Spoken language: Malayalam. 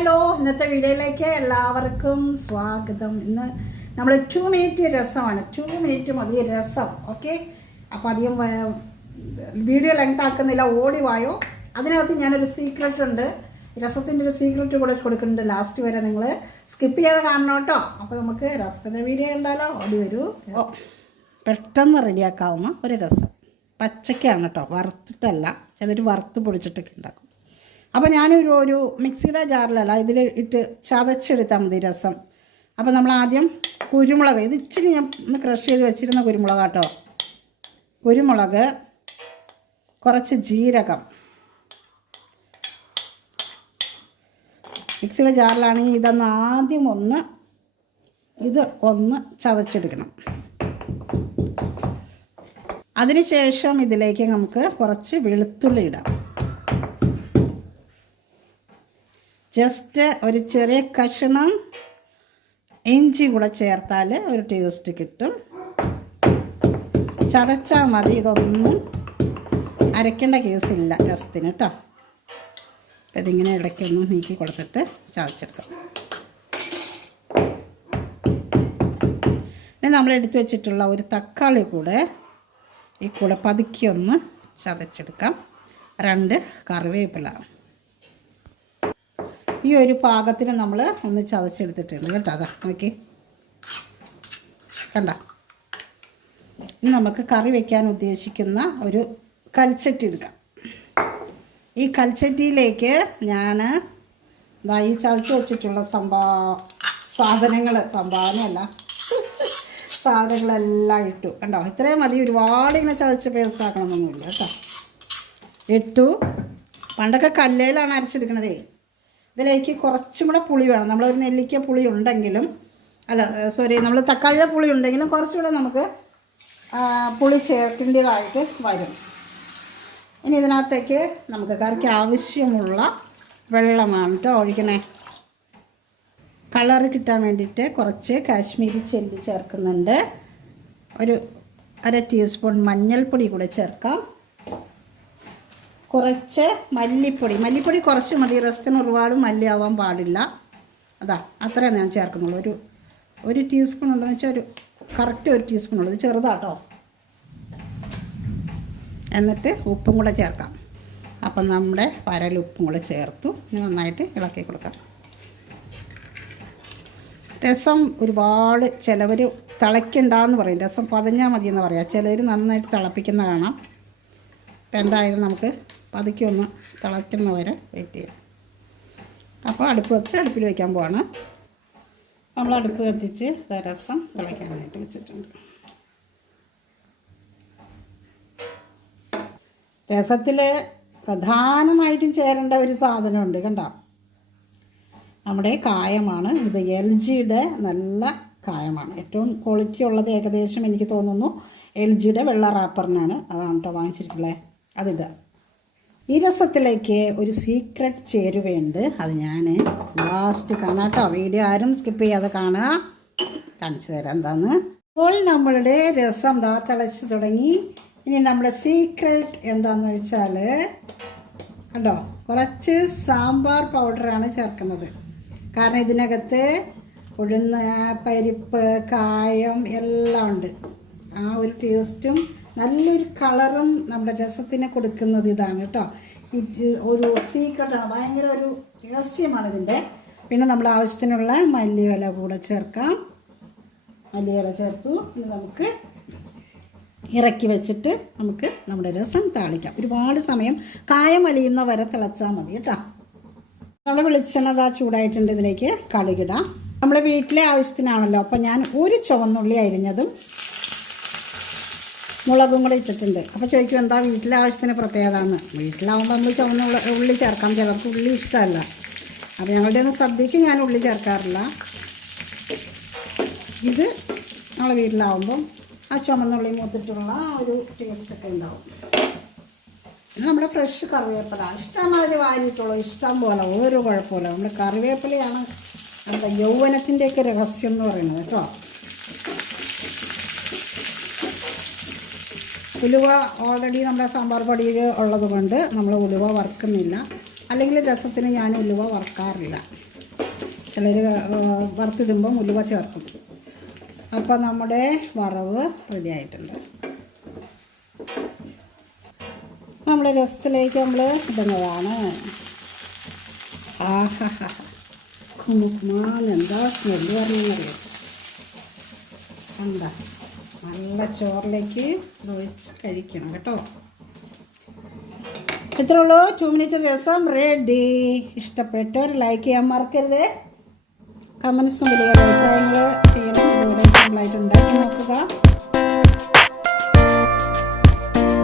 ഹലോ ഇന്നത്തെ വീഡിയോയിലേക്ക് എല്ലാവർക്കും സ്വാഗതം. ഇന്ന് നമ്മൾ ടു മിനിറ്റ് രസമാണ്. ടു മിനിറ്റ് മതി രസം ഓക്കെ അപ്പോൾ അധികം വീഡിയോ ലെങ്ത് ആക്കുന്നില്ല ഓടി വായോ? അതിനകത്ത് ഞാനൊരു സീക്രട്ട് ഉണ്ട്. രസത്തിന്റെ ഒരു സീക്രട്ട് കൂടെ കൊടുക്കുന്നുണ്ട്. ലാസ്റ്റ് വരെ നിങ്ങൾ സ്കിപ്പ് ചെയ്ത് കാണണം കേട്ടോ. അപ്പോൾ നമുക്ക് രസത്തിന്റെ വീഡിയോ കണ്ടാലോ? ഓടി വരൂ. പെട്ടെന്ന് റെഡിയാക്കാവുന്ന ഒരു രസം. പച്ചക്കാണ് കേട്ടോ വറുത്തിട്ടല്ല. ചിലർ വറുത്ത് പൊടിച്ചിട്ടൊക്കെ ഉണ്ടാക്കും. അപ്പോൾ ഞാനൊരു ഒരു മിക്സിയുടെ ജാറിലല്ല ഇതിൽ ഇട്ട് ചതച്ചെടുത്താൽ മതി രസം. അപ്പോൾ നമ്മൾ ആദ്യം കുരുമുളക് ഇത് ഇച്ചിരി ഞാൻ ഒന്ന് ക്രഷ് ചെയ്ത് വെച്ചിരുന്ന കുരുമുളക് കേട്ടോ കുരുമുളക് കുറച്ച് ജീരകം. മിക്സിയുടെ ജാറിലാണെങ്കിൽ ഇതൊന്ന് ആദ്യം ഒന്ന് ഇത് ഒന്ന് ചതച്ചെടുക്കണം. അതിനുശേഷം ഇതിലേക്ക് നമുക്ക് കുറച്ച് വെളുത്തുള്ളി ഇടാം. ജസ്റ്റ് ഒരു ചെറിയ കഷണം ഇഞ്ചി കൂടെ ചേർത്താൽ ഒരു ടേസ്റ്റ് കിട്ടും. ചതച്ചാൽ മതി ഇതൊന്നും അരയ്ക്കേണ്ട കേസില്ല രസത്തിന് കേട്ടോ അപ്പം ഇതിങ്ങനെ ഇടയ്ക്കൊന്ന് നീക്കി കൊടുത്തിട്ട് ചതച്ചെടുക്കാം. ഇനി നമ്മൾ എടുത്തു വെച്ചിട്ടുള്ള ഒരു തക്കാളി കൂടെ ഈ കൂടെ പതുക്കി ഒന്ന് ചതച്ചെടുക്കാം. രണ്ട് കറിവേപ്പില. ഈ ഒരു പാകത്തിന് നമ്മൾ ഒന്ന് ചതച്ചെടുത്തിട്ടുണ്ട് കേട്ടോ അതാ നോക്കി. കണ്ട. ഇനി നമുക്ക് കറി വെക്കാൻ ഉദ്ദേശിക്കുന്ന ഒരു കൽച്ചട്ടി എടുക്കാം. ഈ കൽച്ചട്ടിയിലേക്ക് ഞാൻ ഇതാ ഈ ചതച്ച് വെച്ചിട്ടുള്ള സംഭാ സാധനങ്ങൾ സംഭാവനയല്ല സാധനങ്ങളെല്ലാം ഇട്ടു. കണ്ടോ? ഇത്രയും മതി. ഒരുപാട് ഇങ്ങനെ ചതച്ച് പേസ്റ്റ് ആക്കണമെന്നൊന്നുമില്ല കേട്ടോ. ഇട്ടു. പണ്ടൊക്കെ കല്ലേലാണ് അരച്ചെടുക്കണതേ. ഇതിലേക്ക് കുറച്ചും കൂടെ പുളി വേണം. നമ്മളൊരു നെല്ലിക്ക പുളി ഉണ്ടെങ്കിലും അല്ല സോറി നമ്മൾ തക്കാളിയുടെ പുളി ഉണ്ടെങ്കിലും കുറച്ചുകൂടെ നമുക്ക് ആ, പുളി ചേർക്കേണ്ടതായിട്ട് വരും. ഇനി ഇതിനകത്തേക്ക് നമുക്ക് കറിക്ക് ആവശ്യമുള്ള വെള്ളമാണ് കേട്ടോ ഒഴിക്കണേ. കളറ് കിട്ടാൻ വേണ്ടിയിട്ട് കുറച്ച് കാശ്മീരി ചെല്ലി ചേർക്കുന്നുണ്ട്. ഒരു അര ടീസ്പൂൺ മഞ്ഞൾപ്പൊടി കൂടെ ചേർക്കാം. കുറച്ച് മല്ലിപ്പൊടി. മല്ലിപ്പൊടി കുറച്ച് മതി. റസ്റ്റിന് ഒരുപാട് മല്ലി ആവാൻ പാടില്ല. അതാ അത്രയും ഞാൻ ചേർക്കുന്നുള്ളൂ. ഒരു ഒരു ടീസ്പൂൺ ഉണ്ടെന്ന് വെച്ചാൽ ഒരു കറക്റ്റ് ഒരു ടീസ്പൂൺ ഉള്ളൂ. ചെറുതാട്ടോ. എന്നിട്ട് ഉപ്പും കൂടെ ചേർക്കാം. അപ്പം നമ്മുടെ വരൽ ഉപ്പും കൂടെ ചേർത്തു. നന്നായിട്ട് ഇളക്കി കൊടുക്കാം. രസം ഒരുപാട് ചിലവർ തിളയ്ക്കണ്ടെന്ന് പറയും. രസം പതഞ്ഞാൽ മതി എന്ന് പറയാം. ചിലവർ നന്നായിട്ട് തിളപ്പിക്കുന്ന കാണാം അപ്പം എന്തായാലും നമുക്ക് പതുക്കെ ഒന്ന് തിളയ്ക്കുന്ന വരെ വെയിറ്റ് ചെയ്യാം. അപ്പോൾ അടുപ്പ് വെച്ച് അടുപ്പിൽ വയ്ക്കാൻ പോവാണ്. നമ്മൾ അടുപ്പ് കത്തിച്ച് രസം തിളയ്ക്കാനായിട്ട് വെച്ചിട്ടുണ്ട്. രസത്തിൽ പ്രധാനമായിട്ടും ചേരേണ്ട ഒരു സാധനമുണ്ട് കണ്ടോ? നമ്മുടെ കായമാണ്. ഇത് എൽ ജിയുടെ നല്ല കായമാണ്. ഏറ്റവും ക്വാളിറ്റി ഉള്ളത് ഏകദേശം എനിക്ക് തോന്നുന്നു എൽ ജിയുടെ വെള്ള റാപ്പറിനാണ് അതാണ് കേട്ടോ വാങ്ങിച്ചിട്ടുള്ളത് അതിടുക ഈ രസത്തിലേക്ക് ഒരു സീക്രട്ട് ചേരുവയുണ്ട്. അത് ഞാൻ ലാസ്റ്റ് കാണാം കേട്ടോ വീഡിയോ ആരും സ്കിപ്പ് ചെയ്യാതെ കാണുക. കാണിച്ചു തരാം എന്താന്ന്. ഇപ്പോൾ നമ്മളുടെ രസം ദാ തിളച്ച് തുടങ്ങി. ഇനി നമ്മുടെ സീക്രട്ട് എന്താന്ന് വെച്ചാൽ കണ്ടോ? കുറച്ച് സാമ്പാർ പൗഡറാണ് ചേർക്കുന്നത്. കാരണം ഇതിനകത്ത് ഉഴുന്ന് പരിപ്പ് കായം എല്ലാം ഉണ്ട്. ആ ഒരു ടേസ്റ്റും നല്ലൊരു കളറും നമ്മുടെ രസത്തിന് കൊടുക്കുന്നത് ഇതാണ് കേട്ടോ. ഇത് ഒരു സീക്രട്ടാണ് ഭയങ്കര ഒരു രഹസ്യമാണ് ഇതിന്റെ. പിന്നെ നമ്മൾ ആവശ്യത്തിനുള്ള മല്ലിയില കൂടെ ചേർക്കാം. മല്ലിയില ചേർത്തു. ഇനി നമുക്ക് ഇറക്കി വെച്ചിട്ട് നമുക്ക് നമ്മുടെ രസം താളിക്കാം. ഒരുപാട് സമയം കായം വലിയുന്ന വരെ തിളച്ചാൽ മതി കേട്ടോ. നമ്മുടെ വെളിച്ചെണ്ണ ദാ ചൂടായിട്ടുണ്ട് ഇതിലേക്ക്. കടുകിടാം. നമ്മുടെ വീട്ടിലെ ആവശ്യത്തിനാണല്ലോ. അപ്പം ഞാൻ ഒരു ചുവന്നുള്ളി അരിഞ്ഞതും മുളകും കൂടെ ഇട്ടിട്ടുണ്ട്. അപ്പോൾ ചോദിക്കും എന്താ വീട്ടിലെ ആവശ്യത്തിന് പ്രത്യേകത എന്ന് വീട്ടിലാവുമ്പോൾ നമ്മൾ ചുവന്ന ഉള്ളി ചേർക്കാം. ചിലർക്ക് ഉള്ളി ഇഷ്ടമല്ല. അപ്പോൾ ഞങ്ങളുടെ ഒന്നും സദ്യക്ക് ഞാൻ ഉള്ളി ചേർക്കാറില്ല. ഇത് ഞങ്ങൾ വീട്ടിലാവുമ്പം ആ ചുമന്നുള്ളി മൂത്തിട്ടുള്ള ആ ഒരു ടേസ്റ്റൊക്കെ ഉണ്ടാവും. നമ്മുടെ ഫ്രഷ് കറിവേപ്പില. ഇഷ്ടമാതിരി വാങ്ങിയിട്ടുള്ളൂ ഇഷ്ടം പോലെ ഒരു കുഴപ്പമില്ല. നമ്മുടെ കറിവേപ്പിലയാണ് നമ്മുടെ യൗവനത്തിന്റെയൊക്കെ രഹസ്യം എന്ന് പറയുന്നത് കേട്ടോ. ഉലുവ ഓൾറെഡി നമ്മുടെ സാമ്പാർ പൊടിയിൽ ഉള്ളത് കൊണ്ട് നമ്മൾ ഉലുവ വറുക്കുന്നില്ല. അല്ലെങ്കിൽ രസത്തിന് ഞാൻ ഉലുവ വറുക്കാറില്ല. ചിലർ വറുത്തിടുമ്പം ഉലുവ ചേർക്കും. അപ്പോൾ നമ്മുടെ വറവ് റെഡി ആയിട്ടുണ്ട്. നമ്മുടെ രസത്തിലേക്ക് നമ്മൾ ഇടുന്നതാണ്. ആഹാ കുമുക്കുമാൻ എന്താ സ്മെല്ല് പറഞ്ഞറിയാം കണ്ട? നല്ല ചോറിലേക്ക് ഒഴിച്ച് കഴിക്കണം കേട്ടോ. ഇത്രേ ഉള്ളൂ. ടു മിനിറ്റ് രസം. റെഡി ഇഷ്ടപ്പെട്ടവർ ലൈക്ക് ചെയ്യാൻ മറക്കരുത്. കമൻസും വലിയ അഭിപ്രായങ്ങൾ ചെയ്യണം. ഇതുപോലെ സിമ്പിളായിട്ട് ഉണ്ടാക്കി നോക്കുക.